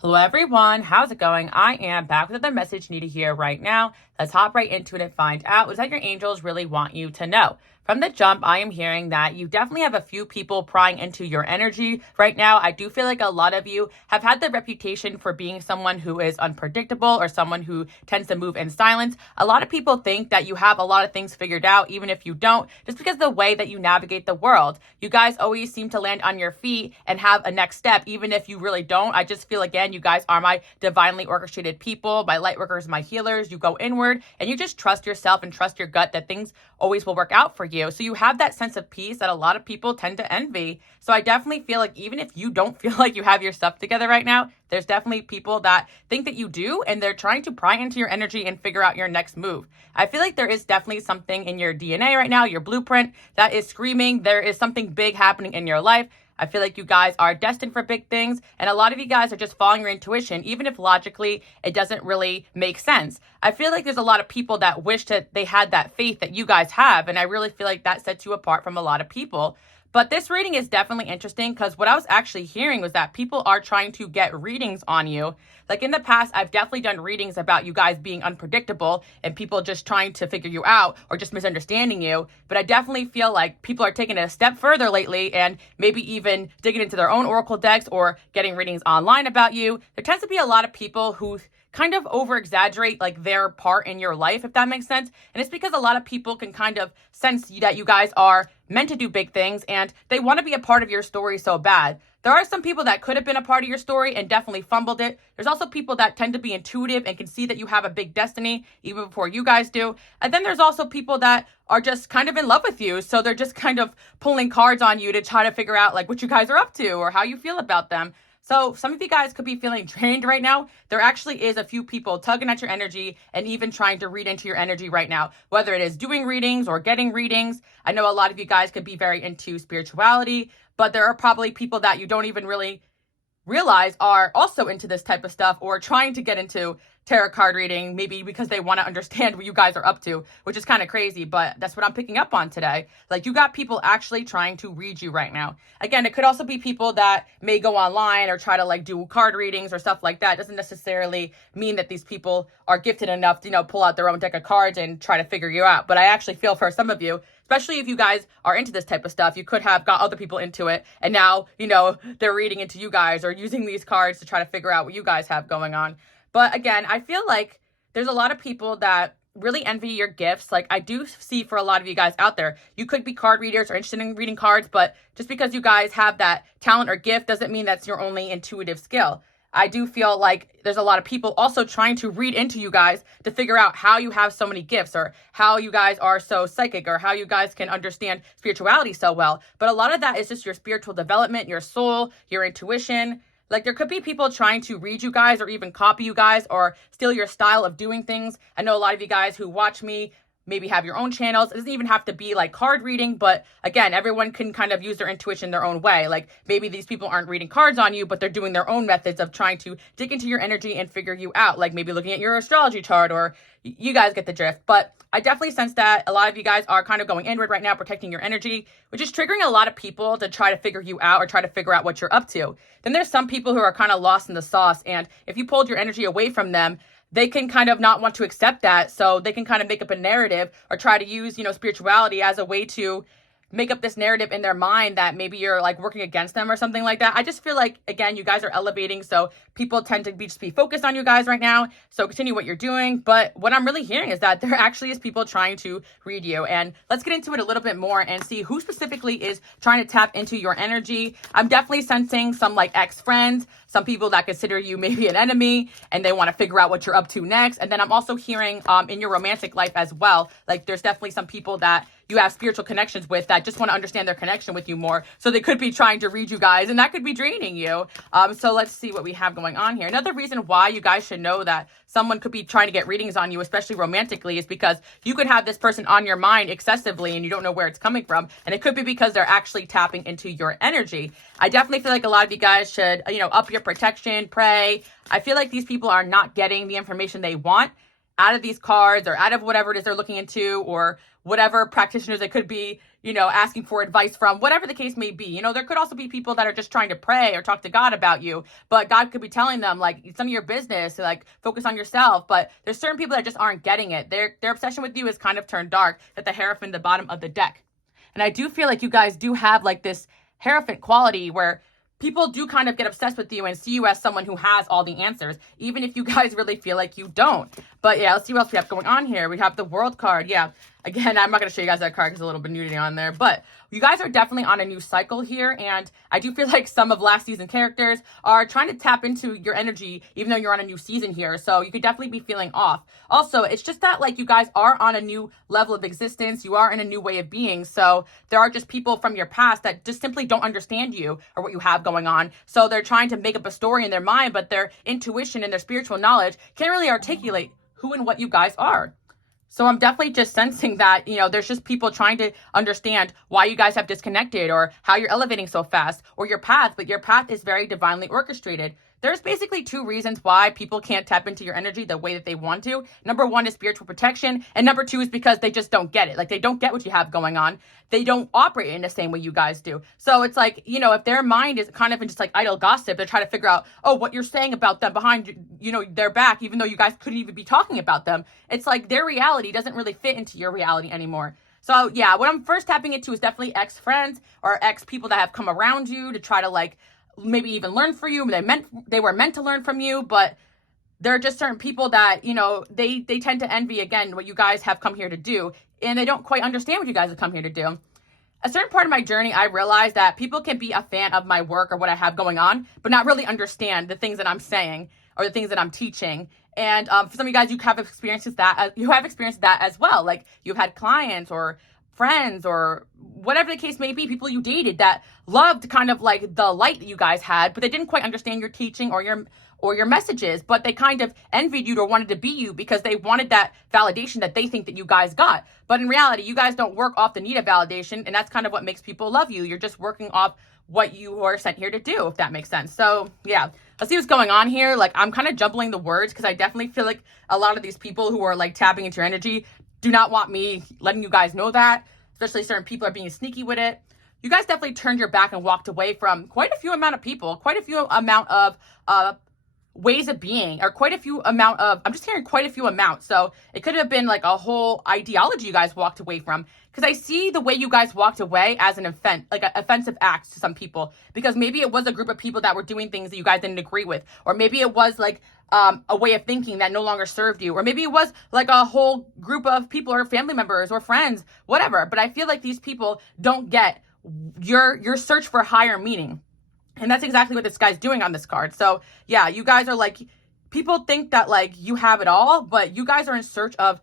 Hello everyone, how's it going? I am back with another message you need to hear right now. Let's hop right into it and find out what that your angels really want you to know. From the jump, I am hearing that you definitely have a few people prying into your energy right now. I do feel like a lot of you have had the reputation for being someone who is unpredictable or someone who tends to move in silence. A lot of people think that you have a lot of things figured out, even if you don't, just because of the way that you navigate the world. You guys always seem to land on your feet and have a next step, even if you really don't. I just feel, again, you guys are my divinely orchestrated people, my light workers, my healers. You go inward and you just trust yourself and trust your gut that things always will work out for you. So you have that sense of peace that a lot of people tend to envy. So I definitely feel like even if you don't feel like you have your stuff together right now, there's definitely people that think that you do, and they're trying to pry into your energy and figure out your next move. I feel like there is definitely something in your DNA right now, your blueprint, that is screaming there is something big happening in your life. I feel like you guys are destined for big things, and a lot of you guys are just following your intuition, even if logically it doesn't really make sense. I feel like there's a lot of people that wish that they had that faith that you guys have, and I really feel like that sets you apart from a lot of people. But this reading is definitely interesting because what I was actually hearing was that people are trying to get readings on you. Like in the past, I've definitely done readings about you guys being unpredictable and people just trying to figure you out or just misunderstanding you. But I definitely feel like people are taking it a step further lately and maybe even digging into their own oracle decks or getting readings online about you. There tends to be a lot of people who kind of over exaggerate like their part in your life, if that makes sense. And it's because a lot of people can kind of sense that you guys are meant to do big things and they want to be a part of your story so bad. There are some people that could have been a part of your story and definitely fumbled it. There's also people that tend to be intuitive and can see that you have a big destiny even before you guys do. And then there's also people that are just kind of in love with you. So they're just kind of pulling cards on you to try to figure out like what you guys are up to or how you feel about them. So some of you guys could be feeling drained right now. There actually is a few people tugging at your energy and even trying to read into your energy right now, whether it is doing readings or getting readings. I know a lot of you guys could be very into spirituality, but there are probably people that you don't even really realize are also into this type of stuff or trying to get into tarot card reading, maybe because they want to understand what you guys are up to, which is kind of crazy, but that's what I'm picking up on today. Like you got people actually trying to read you right now. Again, it could also be people that may go online or try to like do card readings or stuff like that. It doesn't necessarily mean that these people are gifted enough to, pull out their own deck of cards and try to figure you out. But I actually feel for some of you, especially if you guys are into this type of stuff, you could have got other people into it. And now, they're reading into you guys or using these cards to try to figure out what you guys have going on. But again, I feel like there's a lot of people that really envy your gifts. Like I do see for a lot of you guys out there, you could be card readers or interested in reading cards, but just because you guys have that talent or gift doesn't mean that's your only intuitive skill. I do feel like there's a lot of people also trying to read into you guys to figure out how you have so many gifts or how you guys are so psychic or how you guys can understand spirituality so well. But a lot of that is just your spiritual development, your soul, your intuition. Like there could be people trying to read you guys or even copy you guys or steal your style of doing things. I know a lot of you guys who watch me maybe have your own channels. It doesn't even have to be like card reading, but again, everyone can kind of use their intuition their own way. Like maybe these people aren't reading cards on you, but they're doing their own methods of trying to dig into your energy and figure you out. Like maybe looking at your astrology chart, or you guys get the drift. But I definitely sense that a lot of you guys are kind of going inward right now, protecting your energy, which is triggering a lot of people to try to figure you out or try to figure out what you're up to. Then there's some people who are kind of lost in the sauce. And if you pulled your energy away from them, they can kind of not want to accept that. So they can kind of make up a narrative or try to use, spirituality as a way to make up this narrative in their mind that maybe you're like working against them or something like that. I just feel like, again, you guys are elevating. So people tend to just be focused on you guys right now. So continue what you're doing. But what I'm really hearing is that there actually is people trying to read you. And let's get into it a little bit more and see who specifically is trying to tap into your energy. I'm definitely sensing some like ex-friends, some people that consider you maybe an enemy and they want to figure out what you're up to next. And then I'm also hearing in your romantic life as well, like there's definitely some people that you have spiritual connections with that just want to understand their connection with you more. So they could be trying to read you guys and that could be draining you. So let's see what we have going on here. Another reason why you guys should know that someone could be trying to get readings on you, especially romantically, is because you could have this person on your mind excessively and you don't know where it's coming from. And it could be because they're actually tapping into your energy. I definitely feel like a lot of you guys should, up your protection, pray. I feel like these people are not getting the information they want out of these cards or out of whatever it is they're looking into or whatever practitioners it could be, asking for advice from, whatever the case may be. There could also be people that are just trying to pray or talk to God about you, but God could be telling them, like, it's none of your business, like, focus on yourself. But there's certain people that just aren't getting it. Their obsession with you is kind of turned dark at the Hierophant, the bottom of the deck. And I do feel like you guys do have like this Hierophant quality where people do kind of get obsessed with you and see you as someone who has all the answers, even if you guys really feel like you don't. But yeah, let's see what else we have going on here. We have the World card. Yeah, again, I'm not going to show you guys that card because there's a little bit nudity on there. But you guys are definitely on a new cycle here. And I do feel like some of last season characters are trying to tap into your energy, even though you're on a new season here. So you could definitely be feeling off. Also, it's just that like you guys are on a new level of existence. You are in a new way of being. So there are just people from your past that just simply don't understand you or what you have going on. So they're trying to make up a story in their mind, but their intuition and their spiritual knowledge can't really articulate who and what you guys are. So I'm definitely just sensing that, there's just people trying to understand why you guys have disconnected or how you're elevating so fast or your path, but your path is very divinely orchestrated. There's basically two reasons why people can't tap into your energy the way that they want to. Number one is spiritual protection. And number two is because they just don't get it. Like they don't get what you have going on. They don't operate in the same way you guys do. So it's like, if their mind is kind of in just like idle gossip, they're trying to figure out, what you're saying about them behind, their back, even though you guys couldn't even be talking about them. It's like their reality doesn't really fit into your reality anymore. So yeah, what I'm first tapping into is definitely ex-friends or ex-people that have come around you to try to like, maybe even learn for you. They were meant to learn from you, but there are just certain people that, they tend to envy, again, what you guys have come here to do, and they don't quite understand what you guys have come here to do. A certain part of my journey, I realized that people can be a fan of my work or what I have going on, but not really understand the things that I'm saying or the things that I'm teaching. And for some of you guys, you have experienced that as well. Like you've had clients or friends or whatever the case may be, people you dated that loved kind of like the light that you guys had, but they didn't quite understand your teaching or your messages, but they kind of envied you or wanted to be you because they wanted that validation that they think that you guys got. But in reality, you guys don't work off the need of validation, and that's kind of what makes people love you. You're just working off what you are sent here to do, if that makes sense. So yeah, let's see what's going on here. Like I'm kind of jumbling the words because I definitely feel like a lot of these people who are like tapping into your energy do not want me letting you guys know that, especially certain people are being sneaky with it. You guys definitely turned your back and walked away from quite a few amount of people, quite a few amount of ways of being, or quite a few amount of, I'm just hearing quite a few amounts. So it could have been like a whole ideology you guys walked away from, because I see the way you guys walked away as an offensive act to some people, because maybe it was a group of people that were doing things that you guys didn't agree with, or maybe it was like a way of thinking that no longer served you, or maybe it was like a whole group of people or family members or friends, whatever. But I feel like these people don't get your search for higher meaning. And that's exactly what this guy's doing on this card. So yeah, you guys are like, people think that like you have it all, but you guys are in search of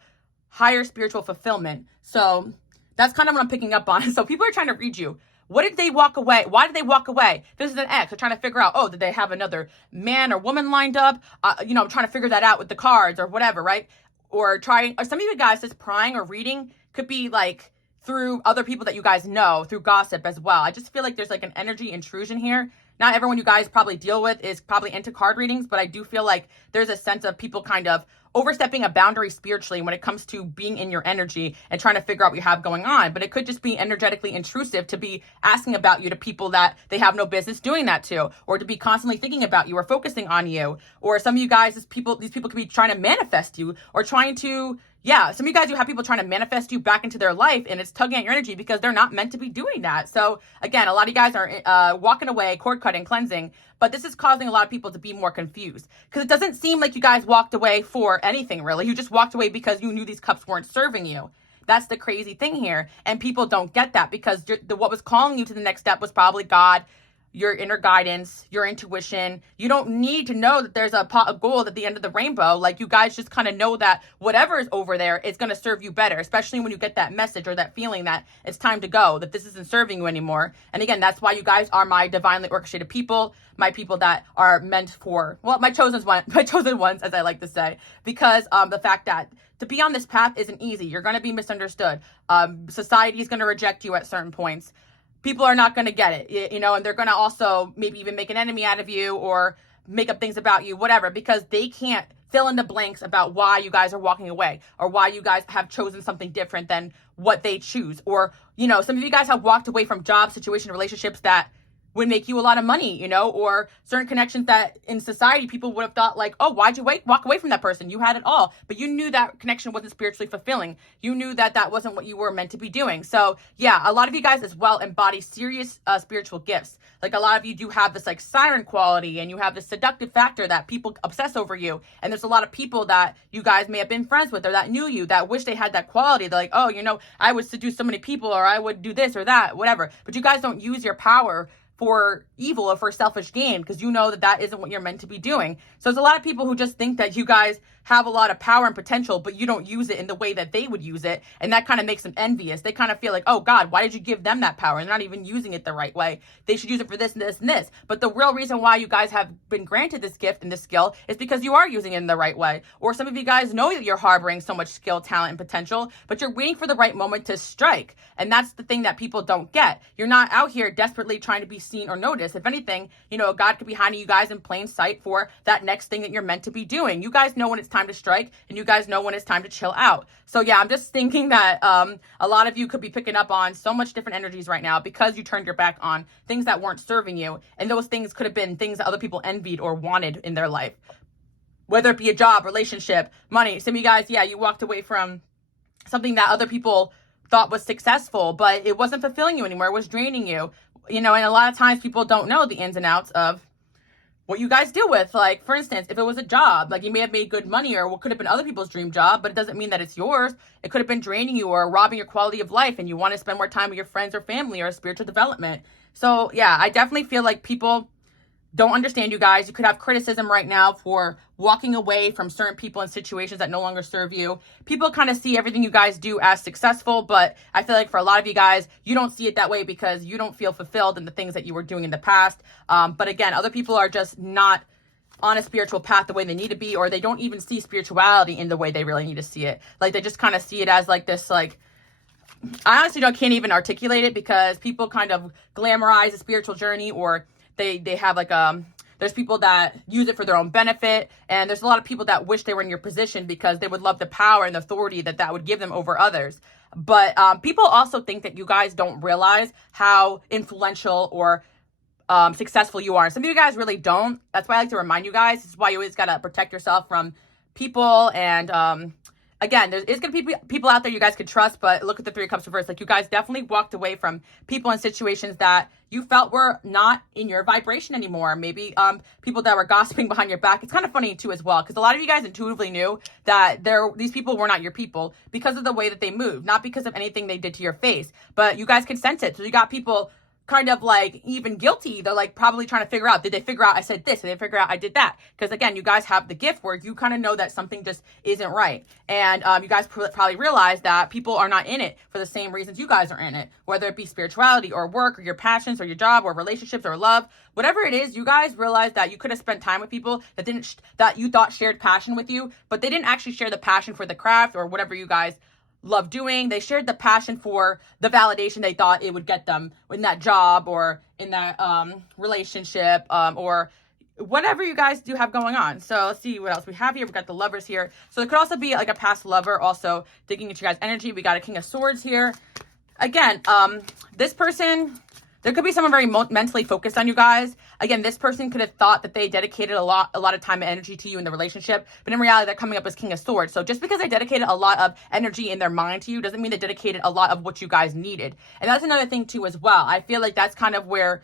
higher spiritual fulfillment. So that's kind of what I'm picking up on. So people are trying to read you. What did they walk away? Why did they walk away? This is an ex. They're trying to figure out, did they have another man or woman lined up? I'm trying to figure that out with the cards or whatever, right? Or some of you guys, this prying or reading could be like through other people that you guys know, through gossip as well. I just feel like there's like an energy intrusion here. Not everyone you guys probably deal with is probably into card readings, but I do feel like there's a sense of people kind of overstepping a boundary spiritually when it comes to being in your energy and trying to figure out what you have going on. But it could just be energetically intrusive to be asking about you to people that they have no business doing that to, or to be constantly thinking about you or focusing on you. Or some of you guys, these people could be trying to manifest you or trying to, some of you guys, you have people trying to manifest you back into their life, and it's tugging at your energy because they're not meant to be doing that. So again, a lot of you guys are walking away, cord cutting, cleansing, but this is causing a lot of people to be more confused because it doesn't seem like you guys walked away for anything really. You just walked away because you knew these cups weren't serving you. That's the crazy thing here. And people don't get that because what was calling you to the next step was probably God, your inner guidance, your intuition. You don't need to know that there's a pot of gold at the end of the rainbow. Like you guys just kind of know that whatever is over there is going to serve you better, especially when you get that message or that feeling that it's time to go, that this isn't serving you anymore. And again, that's why you guys are my divinely orchestrated people, my people that are meant for, my chosen ones, as I like to say, because the fact that to be on this path isn't easy. You're going to be misunderstood. Society is going to reject you at certain points. People are not going to get it, and they're going to also maybe even make an enemy out of you or make up things about you, whatever, because they can't fill in the blanks about why you guys are walking away, or why you guys have chosen something different than what they choose. Or, you know, some of you guys have walked away from job, situation, relationships that would make you a lot of money, you know, or certain connections that in society people would have thought like, oh, why'd you walk away from that person? You had it all, but you knew that connection wasn't spiritually fulfilling. You knew that that wasn't what you were meant to be doing. So yeah, a lot of you guys as well embody serious spiritual gifts. Like a lot of you do have this like siren quality, and you have this seductive factor that people obsess over you. And there's a lot of people that you guys may have been friends with or that knew you that wish they had that quality. They're like, oh, you know, I would seduce so many people, or I would do this or that, whatever. But you guys don't use your power for evil or for selfish gain, because you know that that isn't what you're meant to be doing. So there's a lot of people who just think that you guys have a lot of power and potential, but you don't use it in the way that they would use it. And that kind of makes them envious. They kind of feel like, oh God, why did you give them that power? And they're not even using it the right way. They should use it for this and this and this. But the real reason why you guys have been granted this gift and this skill is because you are using it in the right way. Or some of you guys know that you're harboring so much skill, talent, and potential, but you're waiting for the right moment to strike. And that's the thing that people don't get. You're not out here desperately trying to be seen or noticed. If anything, you know, God could be hiding you guys in plain sight for that next thing that you're meant to be doing. You guys know when it's time to strike, and you guys know when it's time to chill out. So yeah, I'm just thinking that a lot of you could be picking up on so much different energies right now because you turned your back on things that weren't serving you. And those things could have been things that other people envied or wanted in their life, whether it be a job, relationship, money. Some of you guys, yeah, you walked away from something that other people thought was successful, but it wasn't fulfilling you anymore. It was draining you. You know, and a lot of times people don't know the ins and outs of what you guys deal with. Like, for instance, if it was a job, like you may have made good money or what could have been other people's dream job, but it doesn't mean that it's yours. It could have been draining you or robbing your quality of life, and you want to spend more time with your friends or family or spiritual development. So yeah, I definitely feel like people don't understand you guys. You could have criticism right now for walking away from certain people and situations that no longer serve you. People kind of see everything you guys do as successful, but I feel like for a lot of you guys, you don't see it that way because you don't feel fulfilled in the things that you were doing in the past. But again, other people are just not on a spiritual path the way they need to be, or they don't even see spirituality in the way they really need to see it. Like they just kind of see it as like this, like, I honestly can't even articulate it, because people kind of glamorize a spiritual journey, or they have like there's people that use it for their own benefit, and there's a lot of people that wish they were in your position because they would love the power and the authority that would give them over others. But people also think that you guys don't realize how influential or successful you are. Some of you guys really don't. That's why I like to remind you guys. This is why you always got to protect yourself from people. And again, there is going to be people out there you guys could trust, but look at the Three of Cups reversed. Like, you guys definitely walked away from people and situations that you felt were not in your vibration anymore. Maybe people that were gossiping behind your back. It's kind of funny too as well, because a lot of you guys intuitively knew that these people were not your people because of the way that they moved, not because of anything they did to your face, but you guys could sense it. So you got people kind of like even guilty. They're like probably trying to figure out, did they figure out I said this? Did they figure out I did that? Because again, you guys have the gift where you kind of know that something just isn't right. And you guys probably realize that people are not in it for the same reasons you guys are in it, whether it be spirituality or work or your passions or your job or relationships or love, whatever it is. You guys realize that you could have spent time with people that you thought shared passion with you, but they didn't actually share the passion for the craft or whatever you guys love doing. They shared the passion for the validation they thought it would get them in that job or in that relationship or whatever you guys do have going on. So let's see what else we have here. We got the Lovers here. So it could also be like a past lover also digging into your guys' energy. We got a King of Swords here. Again, this person, there could be someone very mentally focused on you guys. Again, this person could have thought that they dedicated a lot of time and energy to you in the relationship, but in reality, they're coming up as King of Swords. So just because they dedicated a lot of energy in their mind to you doesn't mean they dedicated a lot of what you guys needed. And that's another thing too as well. I feel like that's kind of where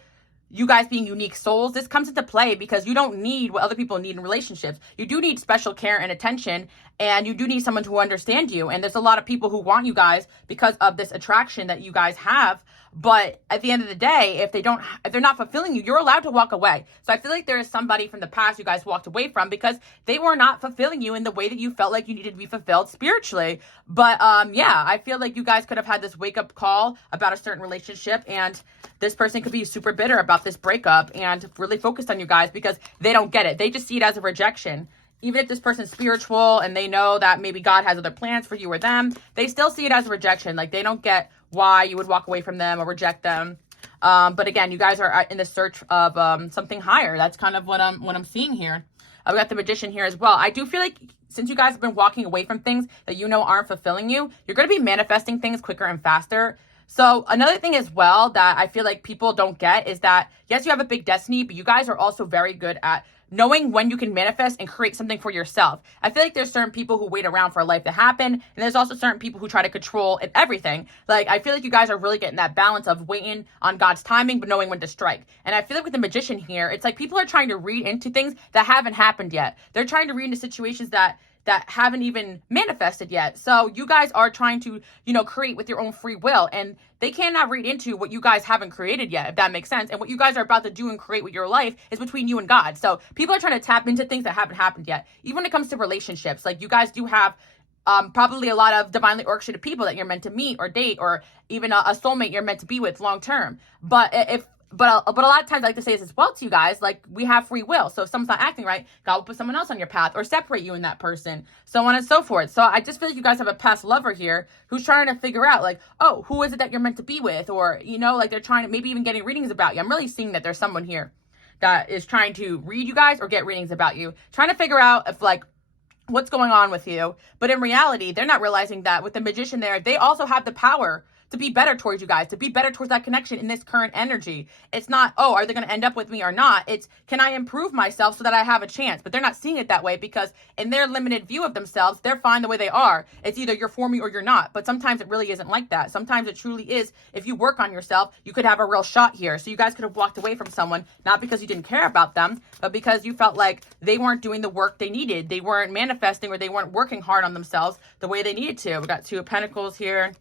you guys being unique souls, this comes into play, because you don't need what other people need in relationships. You do need special care and attention, and you do need someone to understand you. And there's a lot of people who want you guys because of this attraction that you guys have. But at the end of the day, if they're not fulfilling you, you're allowed to walk away. So I feel like there is somebody from the past you guys walked away from because they were not fulfilling you in the way that you felt like you needed to be fulfilled spiritually. But yeah, I feel like you guys could have had this wake up call about a certain relationship, and this person could be super bitter about this breakup and really focused on you guys because they don't get it. They just see it as a rejection. Even if this person's spiritual and they know that maybe God has other plans for you or them, they still see it as a rejection. Like, they don't get why you would walk away from them or reject them. But again, you guys are in the search of something higher. That's kind of what I'm seeing here. We got the Magician here as well. I do feel like since you guys have been walking away from things that you know aren't fulfilling you, you're going to be manifesting things quicker and faster. So another thing as well that I feel like people don't get is that, yes, you have a big destiny, but you guys are also very good at knowing when you can manifest and create something for yourself. I feel like there's certain people who wait around for life to happen, and there's also certain people who try to control everything. Like, I feel like you guys are really getting that balance of waiting on God's timing, but knowing when to strike. And I feel like with the Magician here, it's like people are trying to read into things that haven't happened yet. They're trying to read into situations that haven't even manifested yet. So you guys are trying to, create with your own free will, and they cannot read into what you guys haven't created yet, if that makes sense. And what you guys are about to do and create with your life is between you and God. So people are trying to tap into things that haven't happened yet. Even when it comes to relationships, like you guys do have probably a lot of divinely orchestrated people that you're meant to meet or date, or even a soulmate you're meant to be with long term. But But a lot of times I like to say this as well to you guys, like, we have free will. So if someone's not acting right, God will put someone else on your path or separate you and that person, so on and so forth. So I just feel like you guys have a past lover here who's trying to figure out, like, oh, who is it that you're meant to be with? Or, like they're trying to, maybe even getting readings about you. I'm really seeing that there's someone here that is trying to read you guys or get readings about you, trying to figure out if, like, what's going on with you. But in reality, they're not realizing that with the Magician there, they also have the power to be better towards you guys, to be better towards that connection in this current energy. It's not, oh, are they going to end up with me or not? It's, can I improve myself so that I have a chance? But they're not seeing it that way, because in their limited view of themselves, they're fine the way they are. It's either you're for me or you're not. But sometimes it really isn't like that. Sometimes it truly is. If you work on yourself, you could have a real shot here. So you guys could have walked away from someone, not because you didn't care about them, but because you felt like they weren't doing the work they needed. They weren't manifesting, or they weren't working hard on themselves the way they needed to. We got Two of Pentacles here.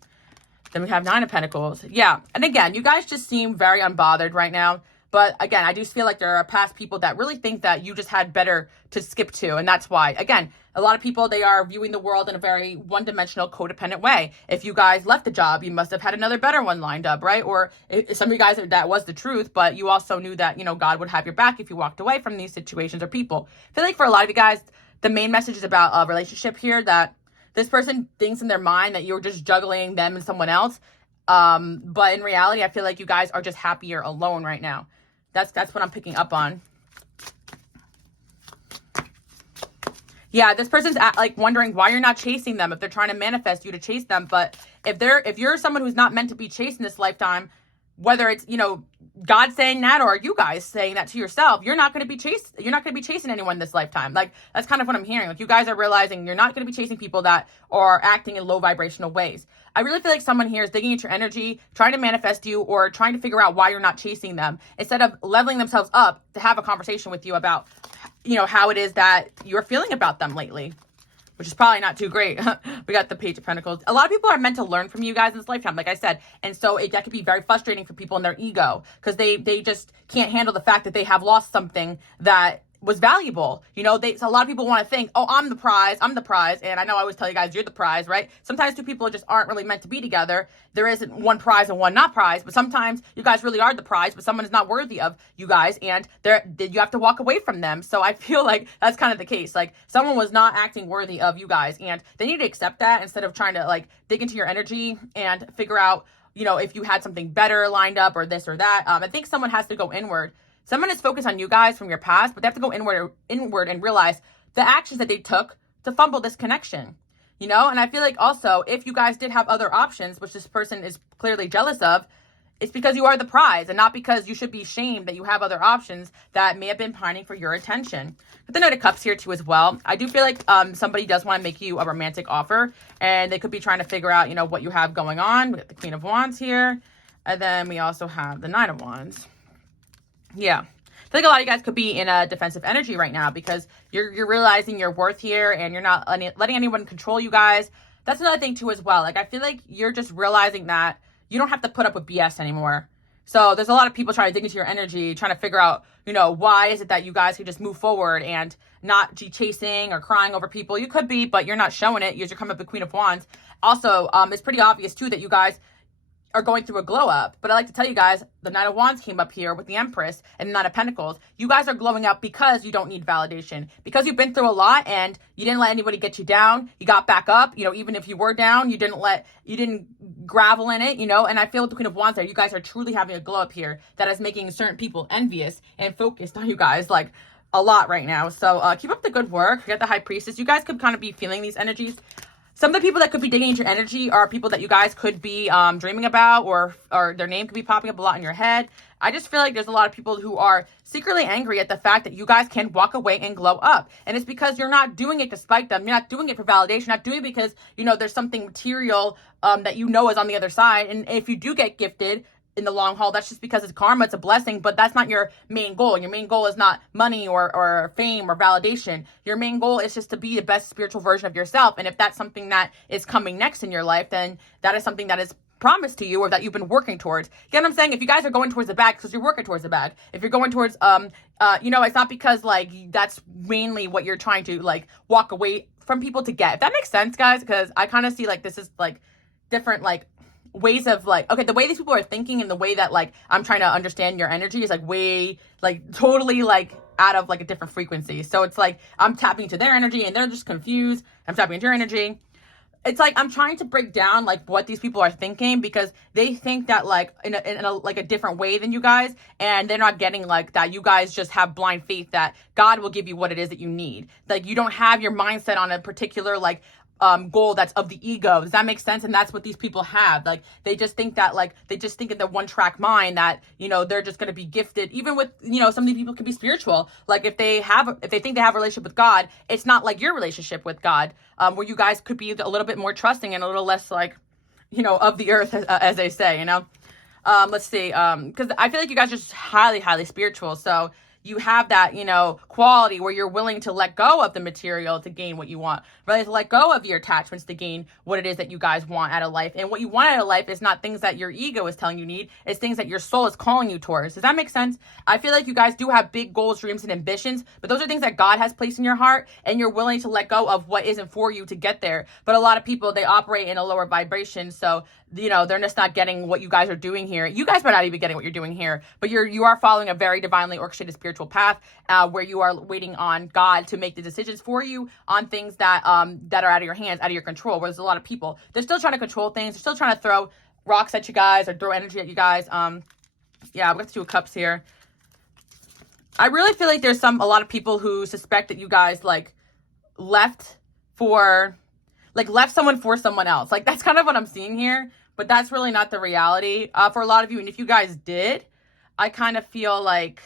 Then we have Nine of Pentacles. Yeah. And again, you guys just seem very unbothered right now. But again, I do feel like there are past people that really think that you just had better to skip to. And that's why, again, a lot of people, they are viewing the world in a very one-dimensional, codependent way. If you guys left the job, you must have had another better one lined up, right? Or some of you guys, that was the truth, but you also knew that, God would have your back if you walked away from these situations or people. I feel like for a lot of you guys, the main message is about a relationship here, that this person thinks in their mind that you're just juggling them and someone else. But in reality, I feel like you guys are just happier alone right now. That's what I'm picking up on. Yeah, this person's like wondering why you're not chasing them, if they're trying to manifest you to chase them. But if you're someone who's not meant to be chased in this lifetime, whether it's, God saying that or you guys saying that to yourself, you're not going to be chasing anyone this lifetime. Like, that's kind of what I'm hearing. Like, you guys are realizing you're not going to be chasing people that are acting in low vibrational ways. I really feel like someone here is digging into your energy, trying to manifest you, or trying to figure out why you're not chasing them, instead of leveling themselves up to have a conversation with you about, how it is that you're feeling about them lately, which is probably not too great. We got the Page of Pentacles. A lot of people are meant to learn from you guys in this lifetime, like I said. And so that could be very frustrating for people in their ego, because they just can't handle the fact that they have lost something that was valuable. So a lot of people want to think, oh, I'm the prize. And I know I always tell you guys, you're the prize, right? Sometimes two people just aren't really meant to be together. There isn't one prize and one not prize, but sometimes you guys really are the prize, but someone is not worthy of you guys, and you have to walk away from them. So I feel like that's kind of the case. Like, someone was not acting worthy of you guys, and they need to accept that instead of trying to, like, dig into your energy and figure out, if you had something better lined up or this or that. I think someone has to go inward. Someone is focused on you guys from your past, but they have to go inward and realize the actions that they took to fumble this connection, And I feel like also, if you guys did have other options, which this person is clearly jealous of, it's because you are the prize, and not because you should be shamed that you have other options that may have been pining for your attention. But the Knight of Cups here too as well. I do feel like somebody does want to make you a romantic offer, and they could be trying to figure out, what you have going on. We got the Queen of Wands here, and then we also have the Knight of Wands. Yeah, I feel like a lot of you guys could be in a defensive energy right now, because you're realizing your worth here, and you're not letting anyone control you guys. That's another thing too as well. Like, I feel like you're just realizing that you don't have to put up with BS anymore. So there's a lot of people trying to dig into your energy, trying to figure out, why is it that you guys can just move forward and not be chasing or crying over people. You could be, but you're not showing it. You're coming up with Queen of Wands. Also, it's pretty obvious too that you guys are going through a glow up. But I like to tell you guys, the Knight of Wands came up here with the Empress and the Knight of Pentacles. You guys are glowing up because you don't need validation, because you've been through a lot and you didn't let anybody get you down. You got back up. Even if you were down, you didn't gravel in it, and I feel with the Queen of Wands there, you guys are truly having a glow up here that is making certain people envious and focused on you guys, like, a lot right now. So keep up the good work. We got the High Priestess. You guys could kind of be feeling these energies. Some of the people that could be digging into your energy are people that you guys could be dreaming about, or their name could be popping up a lot in your head. I just feel like there's a lot of people who are secretly angry at the fact that you guys can walk away and glow up. And it's because you're not doing it to spite them. You're not doing it for validation. You're not doing it because, you know, there's something material that you know is on the other side. And if you do get gifted in the long haul, that's just because it's karma, it's a blessing, but that's not your main goal. Your main goal is not money or fame or validation. Your main goal is just to be the best spiritual version of yourself. And if that's something that is coming next in your life, then that is something that is promised to you or that you've been working towards. You know what I'm saying? If you guys are going towards the bag, because you're working towards the bag. If you're going towards you know, it's not because like that's mainly what you're trying to like walk away from people to get. If that makes sense, guys, because I kind of see like this is like different like ways of like, okay, the way these people are thinking and the way that like I'm trying to understand your energy is like way like totally like out of like a different frequency. So it's like I'm tapping into their energy and they're just confused. I'm tapping into your energy. It's like I'm trying to break down like what these people are thinking, because they think that like in a like a different way than you guys, and they're not getting like that you guys just have blind faith that God will give you what it is that you need. Like you don't have your mindset on a particular like goal that's of the ego. Does that make sense? And that's what these people have. Like they just think that like they just think in the one track mind that, you know, they're just going to be gifted. Even with, you know, some of these people can be spiritual. Like if they think they have a relationship with God, it's not like your relationship with God, where you guys could be a little bit more trusting and a little less like, you know, of the earth, as they say, you know. Let's see, because I feel like you guys are just highly spiritual. So you have that, you know, quality where you're willing to let go of the material to gain what you want, right? To let go of your attachments to gain what it is that you guys want out of life. And what you want out of life is not things that your ego is telling you need. It's things that your soul is calling you towards. Does that make sense? I feel like you guys do have big goals, dreams, and ambitions, but those are things that God has placed in your heart, and you're willing to let go of what isn't for you to get there. But a lot of people, they operate in a lower vibration. So, you know, they're just not getting what you guys are doing here. You guys might not even be getting what you're doing here, but you are following a very divinely orchestrated spiritual path, where you are waiting on God to make the decisions for you on things that that are out of your hands, out of your control. Whereas a lot of people, they're still trying to control things. They're still trying to throw rocks at you guys or throw energy at you guys. Yeah, we got the Two of Cups here. I really feel like there's a lot of people who suspect that you guys like left someone for someone else. Like that's kind of what I'm seeing here, but that's really not the reality for a lot of you. And if you guys did, I kind of feel like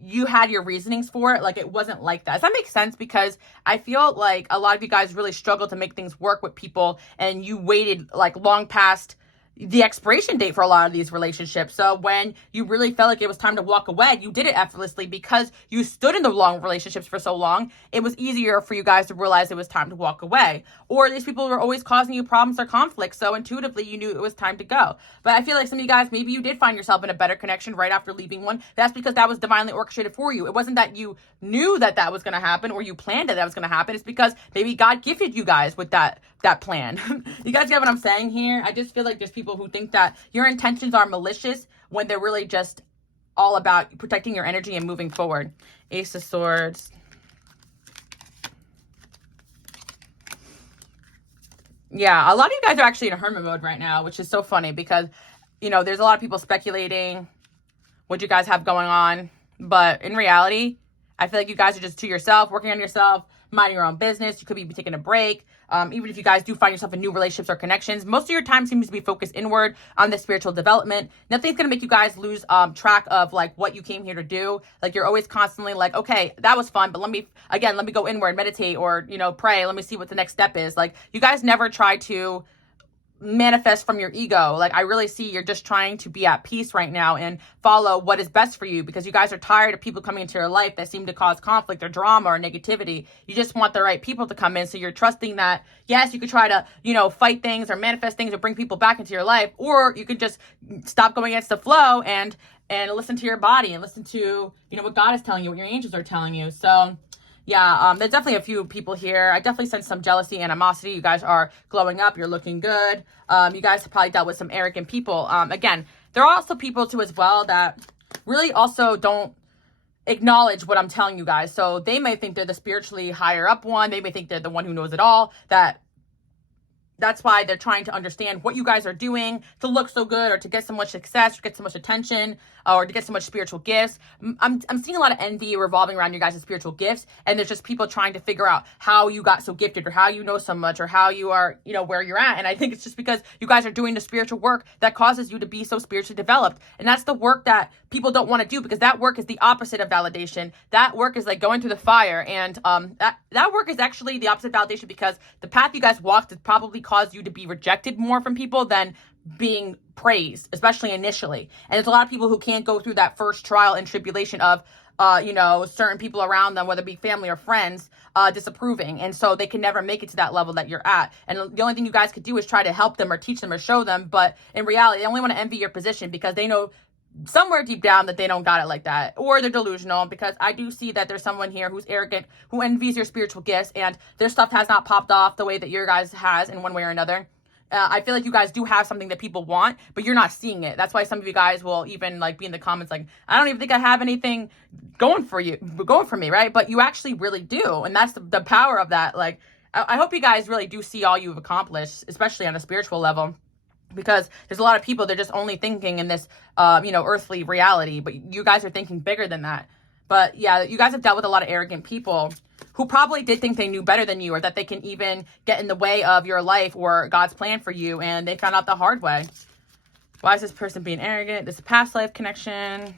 you had your reasonings for it. Like it wasn't like that. Does that make sense? Because I feel like a lot of you guys really struggle to make things work with people, and you waited like long past the expiration date for a lot of these relationships. So when you really felt like it was time to walk away, you did it effortlessly because you stood in the long relationships for so long. It was easier for you guys to realize it was time to walk away. Or these people were always causing you problems or conflicts, so intuitively you knew it was time to go. But I feel like some of you guys, maybe you did find yourself in a better connection right after leaving one. That's because that was divinely orchestrated for you. It wasn't that you knew that that was going to happen or you planned that was going to happen. It's because maybe God gifted you guys with that plan. You guys get what I'm saying here? I just feel like there's people who think that your intentions are malicious when they're really just all about protecting your energy and moving forward. Ace of Swords. Yeah, a lot of you guys are actually in a hermit mode right now, which is so funny because, you know, there's a lot of people speculating what you guys have going on. But in reality, I feel like you guys are just to yourself, working on yourself, minding your own business. You could be taking a break. Even if you guys do find yourself in new relationships or connections, most of your time seems to be focused inward on the spiritual development. Nothing's going to make you guys lose track of like what you came here to do. Like you're always constantly like, okay, that was fun, but let me go inward, meditate, or, you know, pray. Let me see what the next step is. Like you guys never try to manifest from your ego. Like I really see you're just trying to be at peace right now and follow what is best for you, because you guys are tired of people coming into your life that seem to cause conflict or drama or negativity. You just want the right people to come in. So you're trusting that, yes, you could try to, you know, fight things or manifest things or bring people back into your life, or you could just stop going against the flow and listen to your body and listen to, you know, what God is telling you, what your angels are telling you. So yeah, there's definitely a few people here. I definitely sense some jealousy, animosity. You guys are glowing up. You're looking good. You guys have probably dealt with some arrogant people. Again, there are also people too as well that really also don't acknowledge what I'm telling you guys. So they may think they're the spiritually higher up one. They may think they're the one who knows it all. That that's why they're trying to understand what you guys are doing to look so good, or to get so much success, or get so much attention, or to get so much spiritual gifts. I'm seeing a lot of envy revolving around your guys' spiritual gifts, and there's just people trying to figure out how you got so gifted, or how you know so much, or how you are, where you're at. And I think it's just because you guys are doing the spiritual work that causes you to be so spiritually developed. And that's the work that people don't want to do, because that work is the opposite of validation. That work is like going through the fire, and that work is actually the opposite of validation, because the path you guys walked has probably caused you to be rejected more from people than being praised, especially initially. And there's a lot of people who can't go through that first trial and tribulation of certain people around them, whether it be family or friends, disapproving. And so they can never make it to that level that you're at. And the only thing you guys could do is try to help them, or teach them, or show them. But in reality, they only want to envy your position, because they know somewhere deep down that they don't got it like that, or they're delusional. Because I do see that there's someone here who's arrogant, who envies your spiritual gifts, and their stuff has not popped off the way that your guys has in one way or another. I feel like you guys do have something that people want, but you're not seeing it. That's why some of you guys will even like be in the comments like, I don't even think I have anything going for me, right? But you actually really do. And that's the power of that. Like, I hope you guys really do see all you've accomplished, especially on a spiritual level. Because there's a lot of people, they're just only thinking in this, earthly reality, but you guys are thinking bigger than that. But yeah, you guys have dealt with a lot of arrogant people who probably did think they knew better than you, or that they can even get in the way of your life or God's plan for you, and they found out the hard way. Why is this person being arrogant? This is a past life connection.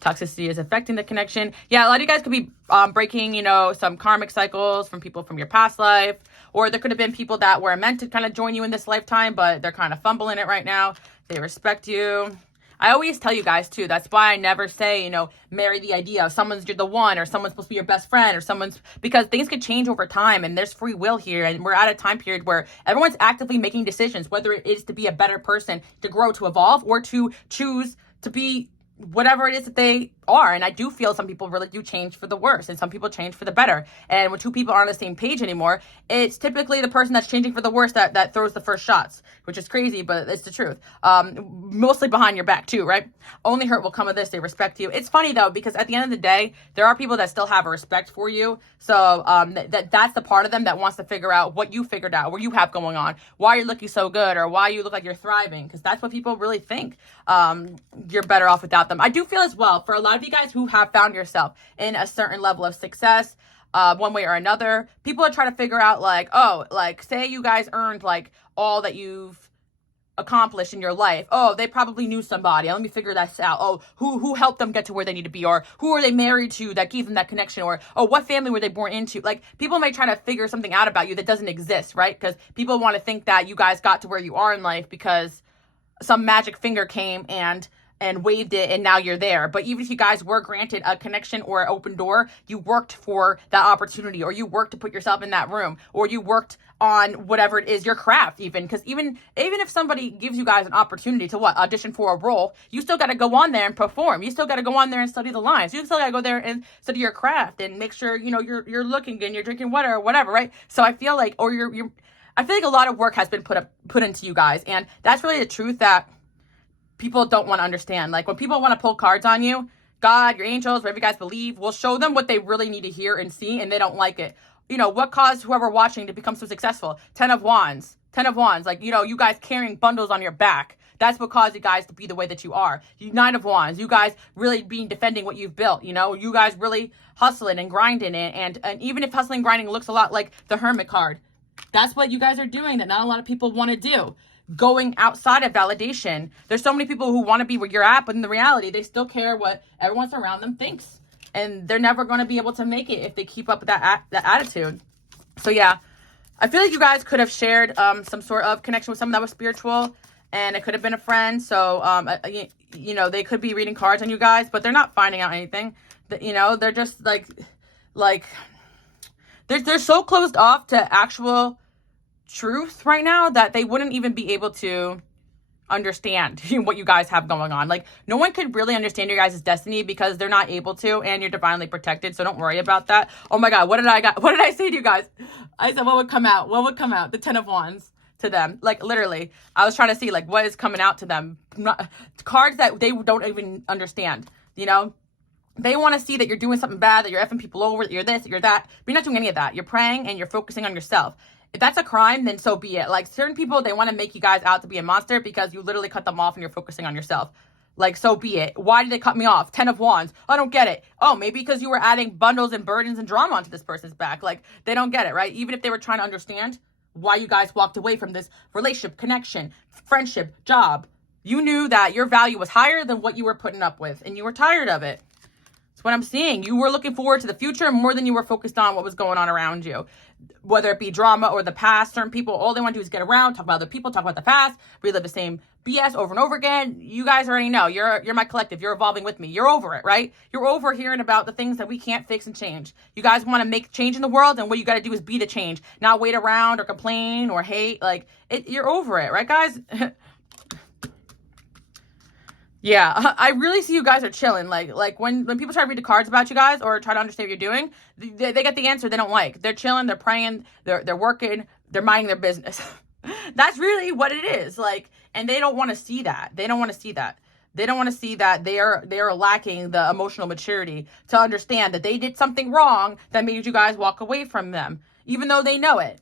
Toxicity is affecting the connection. Yeah, a lot of you guys could be breaking, some karmic cycles from people from your past life. Or there could have been people that were meant to kind of join you in this lifetime, but they're kind of fumbling it right now. They respect you. I always tell you guys too, that's why I never say, marry the idea of someone's the one, or someone's supposed to be your best friend, or because things could change over time, and there's free will here. And we're at a time period where everyone's actively making decisions, whether it is to be a better person, to grow, to evolve, or to choose to be whatever it is that they are. And I do feel some people really do change for the worse, and some people change for the better. And when two people aren't on the same page anymore, it's typically the person that's changing for the worse that throws the first shots, which is crazy, but it's the truth. Mostly behind your back too, right? Only hurt will come of this. They respect you. It's funny though, because at the end of the day, there are people that still have a respect for you. So that's the part of them that wants to figure out what you figured out, what you have going on, why you're looking so good, or why you look like you're thriving. Because that's what people really think. You're better off without them. I do feel as well, for a lot of you guys who have found yourself in a certain level of success, one way or another, people are trying to figure out say you guys earned all that you've accomplished in your life. Oh, they probably knew somebody. Let me figure that out. Oh, who helped them get to where they need to be, or who are they married to that gave them that connection, or what family were they born into? People may try to figure something out about you that doesn't exist, right? Because people want to think that you guys got to where you are in life because some magic finger came and waved it, and now you're there. But even if you guys were granted a connection or an open door, you worked for that opportunity, or you worked to put yourself in that room, or you worked on whatever it is, your craft even. Because even if somebody gives you guys an opportunity to audition for a role, you still got to go on there and perform. You still got to go on there and study the lines. You still got to go there and study your craft and make sure, you're looking good and you're drinking water or whatever, right? So I feel like, I feel like a lot of work has been put into you guys. And that's really the truth that people don't want to understand. When people want to pull cards on you, God, your angels, whatever you guys believe, will show them what they really need to hear and see, and they don't like it. What caused whoever watching to become so successful? 10 of Wands. You guys carrying bundles on your back. That's what caused you guys to be the way that you are. 9 of Wands. You guys really defending what you've built. You guys really hustling and grinding it. And even if hustling and grinding looks a lot like the Hermit card, that's what you guys are doing that not a lot of people want to do. Going outside of validation. There's so many people who want to be where you're at, but in the reality, they still care what everyone around them thinks. And they're never going to be able to make it if they keep up with that attitude. So yeah, I feel like you guys could have shared some sort of connection with someone that was spiritual, and it could have been a friend. So, they could be reading cards on you guys, but they're not finding out anything. They're just they're so closed off to actual truth right now that they wouldn't even be able to understand what you guys have going on. No one could really understand your guys' destiny because they're not able to, and you're divinely protected, so don't worry about that. Oh my God, what did I say to you guys? I said what would come out? The 10 of Wands to them. Literally, I was trying to see what is coming out to them. Cards that they don't even understand, They want to see that you're doing something bad, that you're effing people over, that you're this, that you're that. But you're not doing any of that. You're praying and you're focusing on yourself. if that's a crime, then so be it. Like, certain people, they want to make you guys out to be a monster because you literally cut them off and you're focusing on yourself. Like, so be it. Why did they cut me off? 10 of wands. I don't get it. Oh, maybe because you were adding bundles and burdens and drama onto this person's back. Like, they don't get it, right? Even if they were trying to understand why you guys walked away from this relationship, connection, friendship, job, you knew that your value was higher than what you were putting up with, and you were tired of it. That's what I'm seeing. You were looking forward to the future more than you were focused on what was going on around you. Whether it be drama or the past, certain people, all they want to do is get around, talk about other people, talk about the past, relive the same BS over and over again. You guys already know. You're my collective. You're evolving with me. You're over it, right? You're over hearing about the things that we can't fix and change. You guys want to make change in the world, and what you got to do is be the change, not wait around or complain or hate. Like, you're over it, right, guys? Yeah, I really see you guys are chilling. Like when people try to read the cards about you guys or try to understand what you're doing, they get the answer they don't like. They're chilling, they're praying, they're working, they're minding their business. That's really what it is. Like, and they don't want to see that. They don't want to see that. They don't want to see that they are lacking the emotional maturity to understand that they did something wrong that made you guys walk away from them, even though they know it.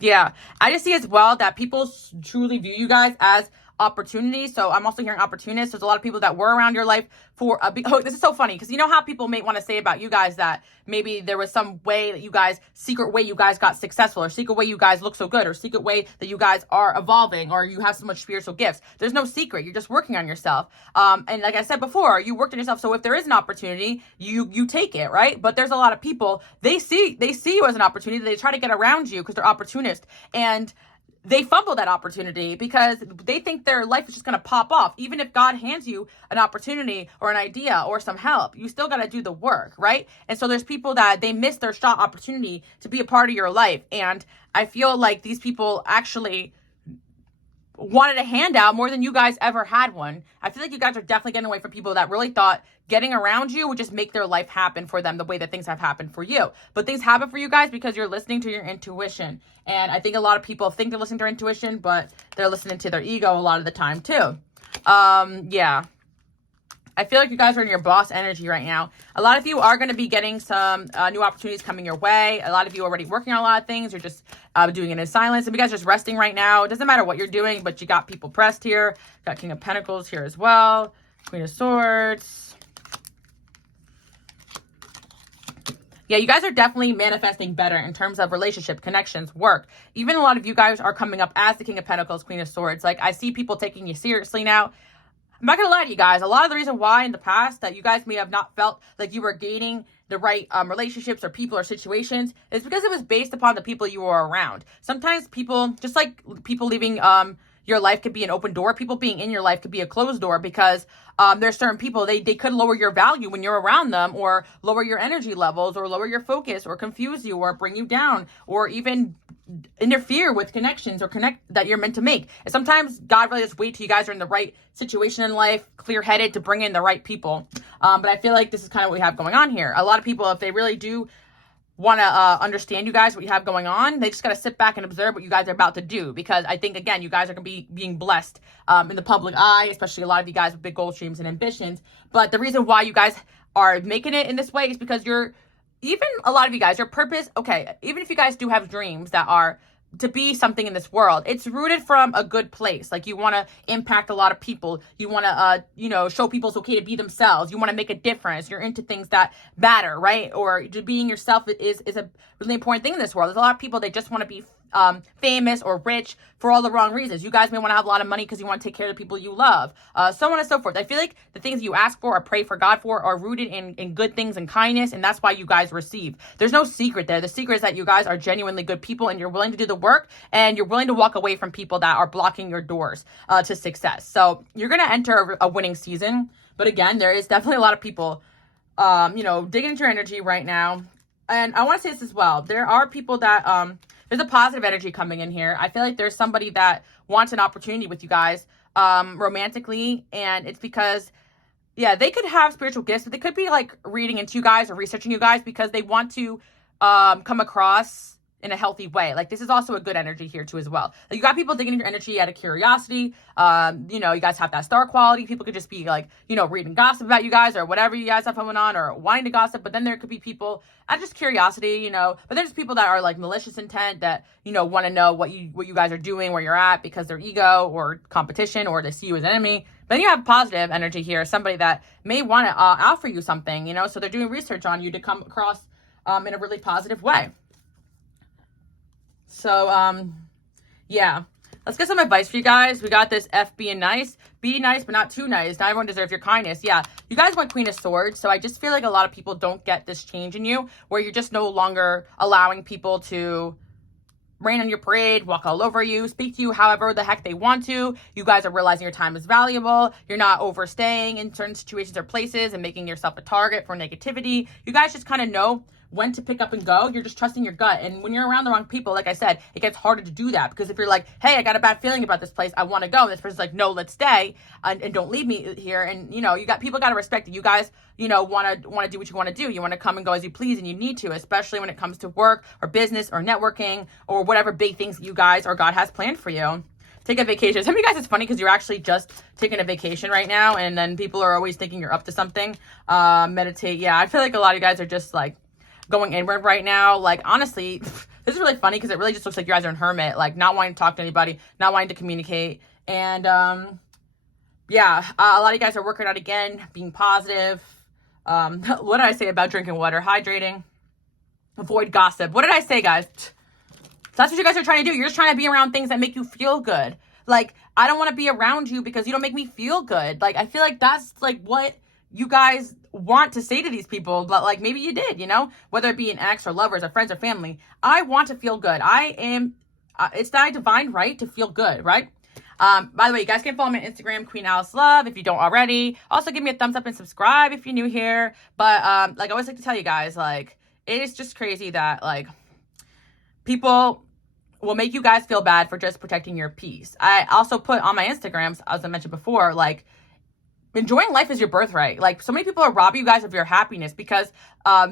Yeah, I just see as well that people truly view you guys as opportunities. So I'm also hearing opportunists. There's a lot of people that were around your life for oh, this is so funny because you know how people may want to say about you guys that maybe there was some way that you guys, secret way you guys got successful, or secret way you guys look so good, or secret way that you guys are evolving, or you have so much spiritual gifts. There's no secret. You're just working on yourself. And like I said before, you worked on yourself. So if there is an opportunity, you take it, right? But there's a lot of people, they see you as an opportunity. They try to get around you because they're opportunists, and they fumble that opportunity because they think their life is just going to pop off. Even if God hands you an opportunity or an idea or some help, you still got to do the work, right? And so there's people that they miss their shot opportunity to be a part of your life. And I feel like these people actually wanted a handout more than you guys ever had one. I feel like you guys are definitely getting away from people that really thought getting around you would just make their life happen for them the way that things have happened for you. But things happen for you guys because you're listening to your intuition. And I think a lot of people think they're listening to their intuition, but they're listening to their ego a lot of the time too. Yeah. I feel like you guys are in your boss energy right now. A lot of you are going to be getting some new opportunities coming your way. A lot of you are already working on a lot of things. You're just doing it in silence. Some of you guys are just resting right now. It doesn't matter what you're doing, but you got people pressed here. Got King of Pentacles here as well. Queen of Swords. Yeah, you guys are definitely manifesting better in terms of relationship, connections, work. Even a lot of you guys are coming up as the King of Pentacles, Queen of Swords. Like, I see people taking you seriously now. I'm not going to lie to you guys. A lot of the reason why in the past that you guys may have not felt like you were gaining the right relationships or people or situations is because it was based upon the people you were around. Sometimes people, just like people leaving your life could be an open door, people being in your life could be a closed door because there's certain people, they could lower your value when you're around them, or lower your energy levels, or lower your focus, or confuse you, or bring you down, or even interfere with connections or connect that you're meant to make. And sometimes God really just wait till you guys are in the right situation in life, clear-headed, to bring in the right people. But I feel like this is kind of what we have going on here. A lot of people, if they really do want to understand you guys, what you have going on, they just got to sit back and observe what you guys are about to do, because I think, again, you guys are going to be being blessed in the public eye, especially a lot of you guys with big goal dreams and ambitions. But the reason why you guys are making it in this way is because even a lot of you guys, your purpose, okay, even if you guys do have dreams that are to be something in this world, it's rooted from a good place. Like, you want to impact a lot of people. You want to, show people it's okay to be themselves. You want to make a difference. You're into things that matter, right? Or being yourself is a really important thing in this world. There's a lot of people, they just want to be famous or rich for all the wrong reasons. You guys may want to have a lot of money because you want to take care of the people you love, so on and so forth. I feel like the things you ask for or pray for God for are rooted in good things and kindness, and that's why you guys receive. There's no secret there. The secret is that you guys are genuinely good people, and you're willing to do the work, and you're willing to walk away from people that are blocking your doors to success. So you're going to enter a winning season. But again, there is definitely a lot of people, digging into your energy right now. And I want to say this as well. There are people that, there's a positive energy coming in here. I feel like there's somebody that wants an opportunity with you guys romantically. And it's because, yeah, they could have spiritual gifts, but they could be like reading into you guys or researching you guys because they want to come across in a healthy way. Like, this is also a good energy here too as well. Like, you got people digging in your energy out of curiosity. You know, you guys have that star quality. People could just be like, you know, reading gossip about you guys or whatever you guys have going on, or wanting to gossip. But then there could be people out of just curiosity, you know. But there's people that are like malicious intent, that, you know, want to know what you guys are doing, where you're at, because they're ego or competition, or they see you as an enemy. But then you have positive energy here, somebody that may want to offer you something, you know. So they're doing research on you to come across in a really positive way. So, yeah, let's get some advice for you guys. We got this F being nice. Be nice, but not too nice. Not everyone deserves your kindness. Yeah, you guys went Queen of Swords. So I just feel like a lot of people don't get this change in you, where you're just no longer allowing people to rain on your parade, walk all over you, speak to you however the heck they want to. You guys are realizing your time is valuable. You're not overstaying in certain situations or places and making yourself a target for negativity. You guys just kind of know when to pick up and go. You're just trusting your gut. And when you're around the wrong people, like I said, it gets harder to do that, because if you're like, hey, I got a bad feeling about this place, I want to go, and this person's like, no, let's stay, and don't leave me here. And, you know, you got people got to respect that you guys, you know, want to do what you want to do. You want to come and go as you please, and you need to, especially when it comes to work or business or networking or whatever big things you guys or God has planned for you. Take a vacation. Some of you guys, it's funny because you're actually just taking a vacation right now, and then people are always thinking you're up to something. Meditate. Yeah, I feel like a lot of you guys are just like going inward right now. Like, honestly, this is really funny because it really just looks like you guys are in hermit, like not wanting to talk to anybody, not wanting to communicate. And yeah, a lot of you guys are working out again, being positive. What did I say about drinking water, hydrating, avoid gossip? What did I say, guys? So that's what you guys are trying to do. You're just trying to be around things that make you feel good. Like, I don't want to be around you because you don't make me feel good. Like, I feel like that's like what you guys want to say to these people, but like maybe you did, you know, whether it be an ex or lovers or friends or family. I want to feel good. I am, it's my divine right to feel good, right? By the way, you guys can follow me on Instagram, Queen Alice Love, if you don't already. Also, give me a thumbs up and subscribe if you're new here. But like I always like to tell you guys, like, it is just crazy that like people will make you guys feel bad for just protecting your peace. I also put on my Instagrams, as I mentioned before, like, enjoying life is your birthright. Like, so many people are robbing you guys of your happiness because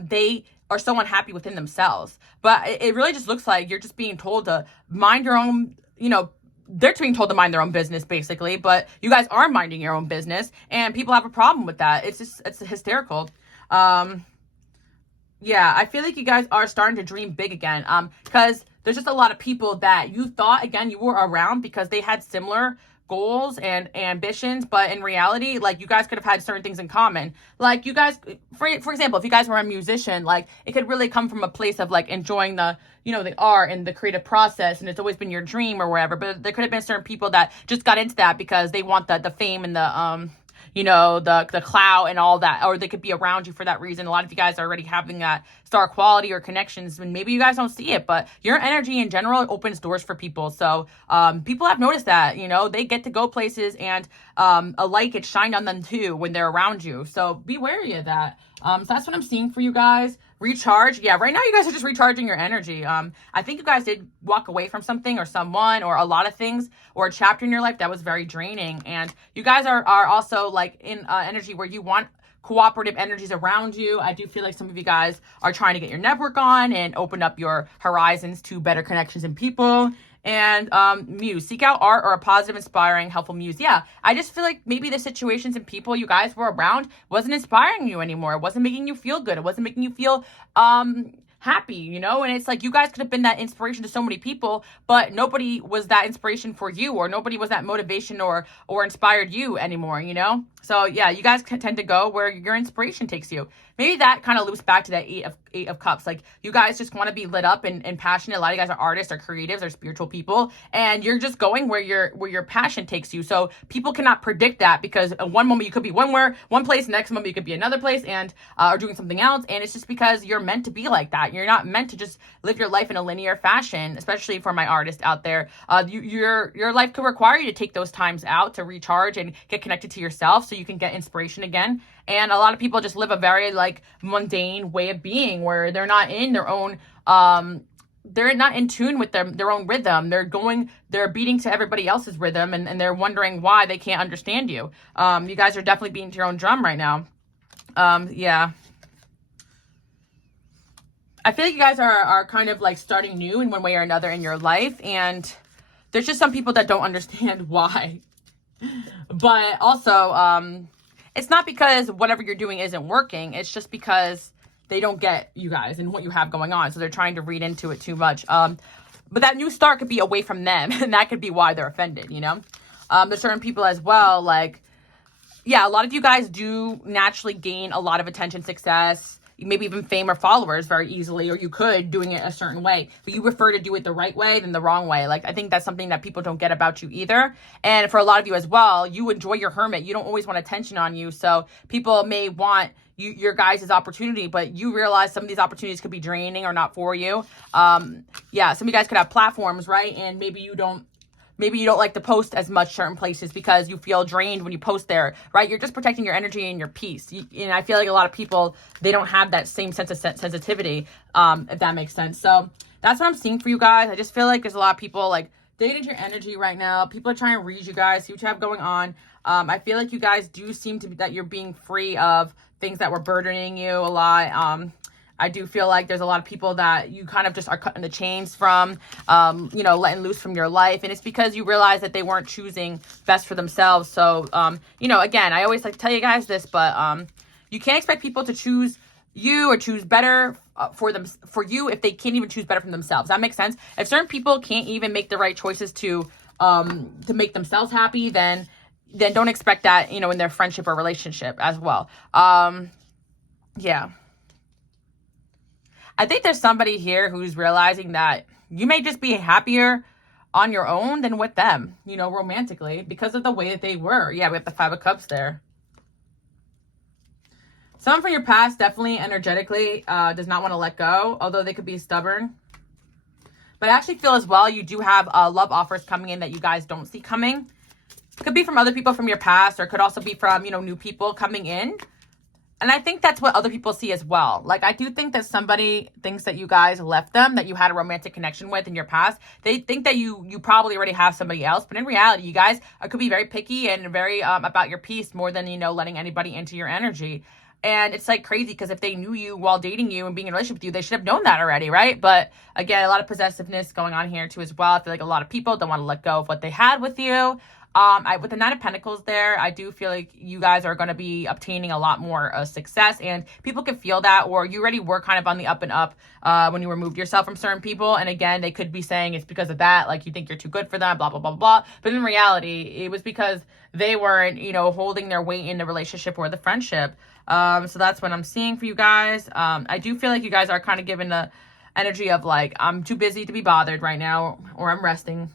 they are so unhappy within themselves. But it really just looks like you're just being told to mind your own, you know, they're being told to mind their own business, basically. But you guys are minding your own business, and people have a problem with that. It's just, it's hysterical. Yeah, I feel like you guys are starting to dream big again. Because there's just a lot of people that you thought, again, you were around because they had similar goals and ambitions, but in reality, like, you guys could have had certain things in common. Like, you guys, for example, if you guys were a musician, like, it could really come from a place of like enjoying the, you know, the art and the creative process, and it's always been your dream or whatever. But there could have been certain people that just got into that because they want the fame and the you know, the clout and all that, or they could be around you for that reason. A lot of you guys are already having that star quality or connections, and maybe you guys don't see it, but your energy in general opens doors for people. So people have noticed that, you know, they get to go places, and a light gets shined on them too when they're around you. So be wary of that. So that's what I'm seeing for you guys. Recharge. Yeah, right now you guys are just recharging your energy. I think you guys did walk away from something or someone or a lot of things or a chapter in your life that was very draining. And you guys are also like in energy where you want cooperative energies around you. I do feel like some of you guys are trying to get your network on and open up your horizons to better connections and people. And muse, seek out art or a positive, inspiring, helpful muse. Yeah, I just feel like maybe the situations and people you guys were around wasn't inspiring you anymore. It wasn't making you feel good. It wasn't making you feel happy, you know? And it's like you guys could have been that inspiration to so many people, but nobody was that inspiration for you, or nobody was that motivation or inspired you anymore, you know? So yeah, you guys can tend to go where your inspiration takes you. Maybe that kind of loops back to that eight of cups. Like, you guys just want to be lit up and passionate. A lot of you guys are artists or creatives or spiritual people, and you're just going where your passion takes you. So people cannot predict that, because one moment you could be one place, next moment you could be another place, and or doing something else. And it's just because you're meant to be like that. You're not meant to just live your life in a linear fashion, especially for my artists out there. Your life could require you to take those times out to recharge and get connected to yourself so you can get inspiration again. And a lot of people just live a very like mundane way of being, where they're not in their own they're not in tune with their own rhythm. They're beating to everybody else's rhythm, and they're wondering why they can't understand you. You guys are definitely beating to your own drum right now. Yeah. I feel like you guys are kind of like starting new in one way or another in your life. And there's just some people that don't understand why. But also, it's not because whatever you're doing isn't working. It's just because they don't get you guys and what you have going on. So they're trying to read into it too much. But that new start could be away from them. And that could be why they're offended, you know? There's certain people as well, like, yeah, a lot of you guys do naturally gain a lot of attention, success, maybe even fame or followers very easily, or you could doing it a certain way, but you prefer to do it the right way than the wrong way. Like, I think that's something that people don't get about you either. And for a lot of you as well, you enjoy your hermit. You don't always want attention on you. So people may want your guys' opportunity, but you realize some of these opportunities could be draining or not for you. Yeah, some of you guys could have platforms, right? And maybe you don't like to post as much certain places because you feel drained when you post there, right? You're just protecting your energy and your peace. And I feel like a lot of people, they don't have that same sense of sensitivity, if that makes sense. So that's what I'm seeing for you guys. I just feel like there's a lot of people like digging into your energy right now. People are trying to read you guys, see what you have going on. I feel like you guys do seem to be that you're being free of things that were burdening you a lot. I do feel like there's a lot of people that you kind of just are cutting the chains from, you know, letting loose from your life. And it's because you realize that they weren't choosing best for themselves. So, you know, again, I always like to tell you guys this, but you can't expect people to choose you or choose better for you if they can't even choose better for themselves. That makes sense. If certain people can't even make the right choices to make themselves happy, then don't expect that, you know, in their friendship or relationship as well. Yeah. I think there's somebody here who's realizing that you may just be happier on your own than with them, you know, romantically, because of the way that they were. Yeah, we have the 5 of Cups there. Someone from your past definitely energetically does not want to let go, although they could be stubborn. But I actually feel as well you do have love offers coming in that you guys don't see coming. Could be from other people from your past, or could also be from, you know, new people coming in. And I think that's what other people see as well. Like, I do think that somebody thinks that you guys left them, that you had a romantic connection with in your past. They think that you probably already have somebody else. But in reality, you guys could be very picky and very about your peace more than, you know, letting anybody into your energy. And it's like crazy because if they knew you while dating you and being in a relationship with you, they should have known that already, right? But again, a lot of possessiveness going on here too as well. I feel like a lot of people don't want to let go of what they had with you. With the 9 of Pentacles there, I do feel like you guys are going to be obtaining a lot more success, and people can feel that, or you already were kind of on the up and up when you removed yourself from certain people. And again, they could be saying it's because of that, like you think you're too good for them, blah, blah, blah, blah. But in reality, it was because they weren't, you know, holding their weight in the relationship or the friendship. So that's what I'm seeing for you guys. I do feel like you guys are kind of given the energy of like, I'm too busy to be bothered right now, or I'm resting.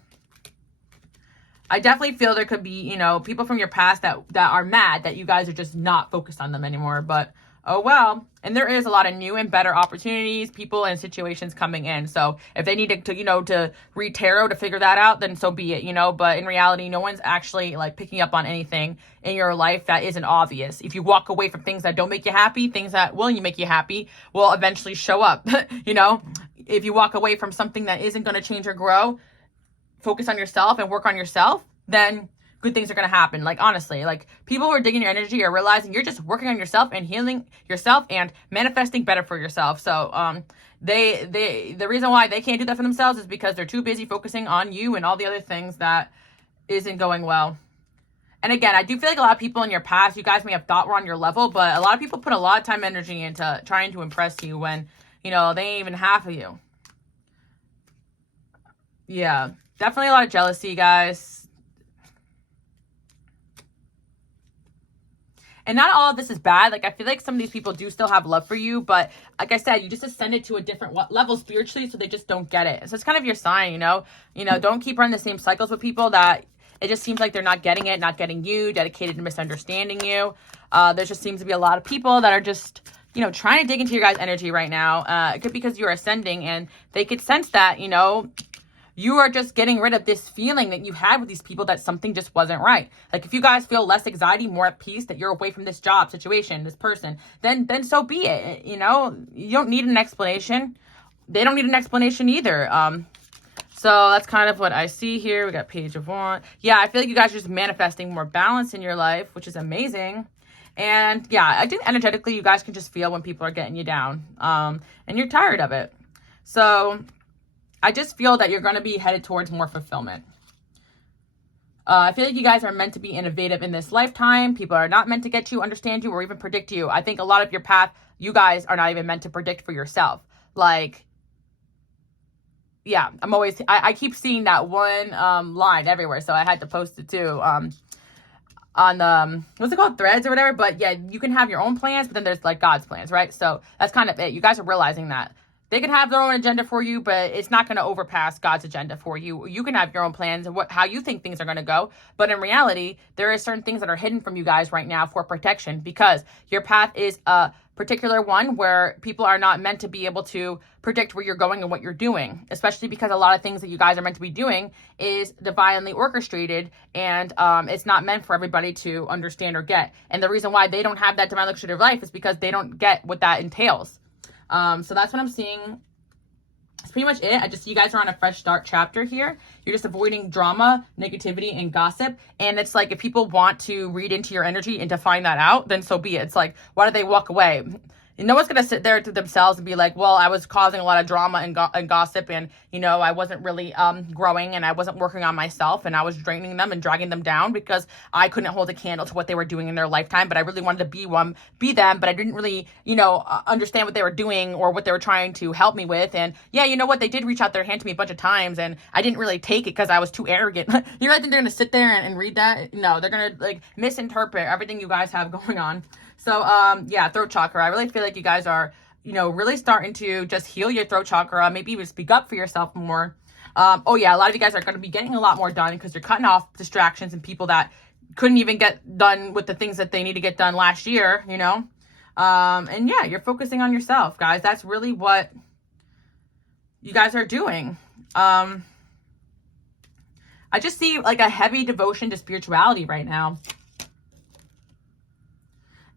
I definitely feel there could be, you know, people from your past that are mad that you guys are just not focused on them anymore. But, oh well. And there is a lot of new and better opportunities, people and situations coming in. So if they need to you know, to read tarot to figure that out, then so be it, you know. But in reality, no one's actually like picking up on anything in your life that isn't obvious. If you walk away from things that don't make you happy, things that will make you happy will eventually show up, you know. If you walk away from something that isn't going to change or grow, focus on yourself and work on yourself, then good things are going to happen. Like, honestly, like, people who are digging your energy are realizing you're just working on yourself and healing yourself and manifesting better for yourself. So the reason why they can't do that for themselves is because they're too busy focusing on you and all the other things that isn't going well. And again, I do feel like a lot of people in your past, you guys may have thought were on your level, but a lot of people put a lot of time and energy into trying to impress you when, you know, they ain't even half of you. Yeah, definitely a lot of jealousy, guys. And not all of this is bad. Like, I feel like some of these people do still have love for you, but like I said, you just ascended to a different level spiritually, so they just don't get it. So it's kind of your sign, you know, don't keep running the same cycles with people that it just seems like they're not getting it, not getting you, dedicated to misunderstanding you. There just seems to be a lot of people that are just, you know, trying to dig into your guys' energy right now. It could be because you're ascending and they could sense that, you know, you are just getting rid of this feeling that you had with these people that something just wasn't right. Like, if you guys feel less anxiety, more at peace, that you're away from this job situation, this person, then so be it. You know, you don't need an explanation. They don't need an explanation either. So that's kind of what I see here. We got Page of Wands. Yeah, I feel like you guys are just manifesting more balance in your life, which is amazing. And yeah, I think energetically you guys can just feel when people are getting you down, and you're tired of it. So I just feel that you're going to be headed towards more fulfillment. I feel like you guys are meant to be innovative in this lifetime. People are not meant to get you, understand you, or even predict you. I think a lot of your path, you guys are not even meant to predict for yourself. Like, yeah, I keep seeing that one line everywhere, so I had to post it too. On the, what's it called, Threads or whatever. But yeah, you can have your own plans, but then there's like God's plans, right? So that's kind of it. You guys are realizing that they can have their own agenda for you, but it's not going to overpass God's agenda for you. You can have your own plans and how you think things are going to go. But in reality, there are certain things that are hidden from you guys right now for protection, because your path is a particular one where people are not meant to be able to predict where you're going and what you're doing, especially because a lot of things that you guys are meant to be doing is divinely orchestrated, and it's not meant for everybody to understand or get. And the reason why they don't have that divinely orchestrated life is because they don't get what that entails. So that's what I'm seeing. That's pretty much it. You guys are on a fresh start chapter here. You're just avoiding drama, negativity, and gossip. And it's like, if people want to read into your energy and to find that out, then so be it. It's like, why do they walk away? And no one's going to sit there to themselves and be like, well, I was causing a lot of drama and gossip, and, you know, I wasn't really growing, and I wasn't working on myself, and I was draining them and dragging them down because I couldn't hold a candle to what they were doing in their lifetime. But I really wanted to be them, but I didn't really, you know, understand what they were doing or what they were trying to help me with. And yeah, you know what? They did reach out their hand to me a bunch of times, and I didn't really take it because I was too arrogant. You really think they're going to sit there and read that? No, they're going to like misinterpret everything you guys have going on. So, yeah, throat chakra. I really feel like you guys are, you know, really starting to just heal your throat chakra. Maybe even speak up for yourself more. Oh, yeah, a lot of you guys are going to be getting a lot more done because you're cutting off distractions and people that couldn't even get done with the things that they need to get done last year, you know. And, yeah, you're focusing on yourself, guys. That's really what you guys are doing. I just see, like, a heavy devotion to spirituality right now.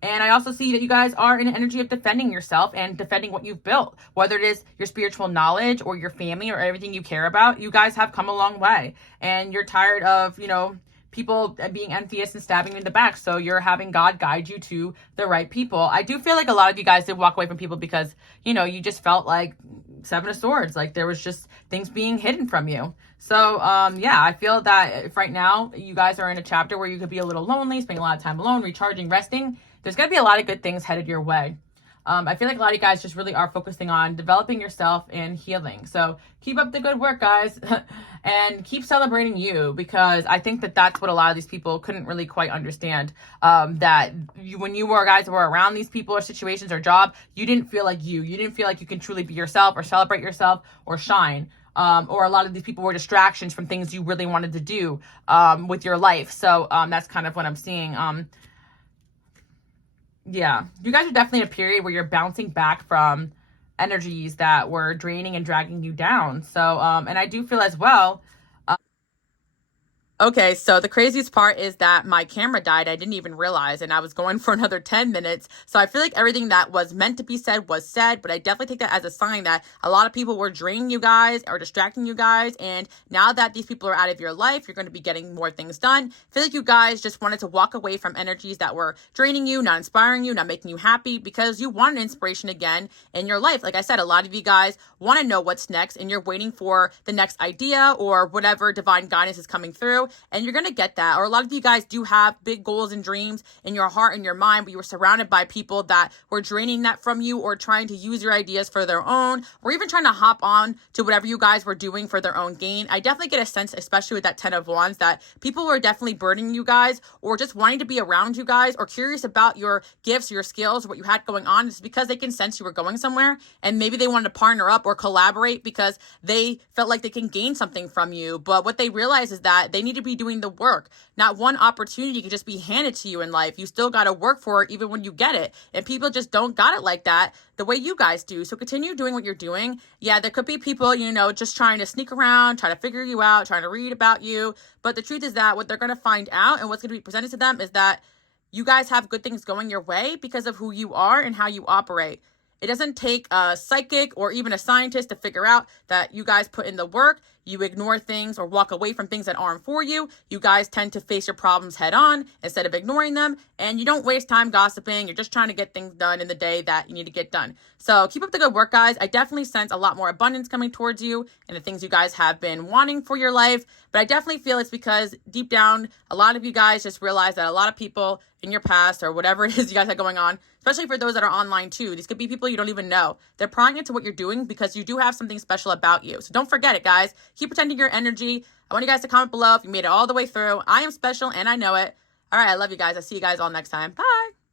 And I also see that you guys are in an energy of defending yourself and defending what you've built, whether it is your spiritual knowledge or your family or everything you care about. You guys have come a long way, and you're tired of, you know, people being envious and stabbing you in the back. So you're having God guide you to the right people. I do feel like a lot of you guys did walk away from people because, you know, you just felt like Seven of Swords, like there was just things being hidden from you. So, yeah, I feel that if right now you guys are in a chapter where you could be a little lonely, spending a lot of time alone, recharging, resting, there's going to be a lot of good things headed your way. I feel like a lot of you guys just really are focusing on developing yourself and healing. So keep up the good work, guys, and keep celebrating you, because I think that that's what a lot of these people couldn't really quite understand. That when you guys were around these people or situations or job, you didn't feel like you didn't feel like you can truly be yourself or celebrate yourself or shine. Or a lot of these people were distractions from things you really wanted to do with your life. So that's kind of what I'm seeing. Yeah, you guys are definitely in a period where you're bouncing back from energies that were draining and dragging you down. So, and I do feel as well. Okay, so the craziest part is that my camera died. I didn't even realize, and I was going for another 10 minutes. So I feel like everything that was meant to be said was said, but I definitely take that as a sign that a lot of people were draining you guys or distracting you guys. And now that these people are out of your life, you're going to be getting more things done. I feel like you guys just wanted to walk away from energies that were draining you, not inspiring you, not making you happy, because you want an inspiration again in your life. Like I said, a lot of you guys want to know what's next, and you're waiting for the next idea or whatever divine guidance is coming through. And you're going to get that. Or a lot of you guys do have big goals and dreams in your heart and your mind, but you were surrounded by people that were draining that from you, or trying to use your ideas for their own, or even trying to hop on to whatever you guys were doing for their own gain. I definitely get a sense, especially with that 10 of Wands, that people were definitely burdening you guys, or just wanting to be around you guys, or curious about your gifts, your skills, what you had going on. It's because they can sense you were going somewhere, and maybe they wanted to partner up or collaborate because they felt like they can gain something from you. But what they realize is that they need to be doing the work. Not one opportunity can just be handed to you in life. You still got to work for it even when you get it. And people just don't got it like that the way you guys do. So continue doing what you're doing. Yeah, there could be people, you know, just trying to sneak around, trying to figure you out, trying to read about you. But the truth is that what they're going to find out and what's going to be presented to them is that you guys have good things going your way because of who you are and how you operate. It doesn't take a psychic or even a scientist to figure out that you guys put in the work. you ignore things or walk away from things that aren't for you. You guys tend to face your problems head on instead of ignoring them, and you don't waste time gossiping. You're just trying to get things done in the day that you need to get done. So keep up the good work, guys. I definitely sense a lot more abundance coming towards you and the things you guys have been wanting for your life. But I definitely feel it's because deep down, a lot of you guys just realize that a lot of people in your past or whatever it is you guys have going on, especially for those that are online too, these could be people you don't even know. They're prying into what you're doing because you do have something special about you. So don't forget it, guys. Keep protecting your energy. I want you guys to comment below if you made it all the way through. I am special and I know it. All right, I love you guys. I'll see you guys all next time. Bye.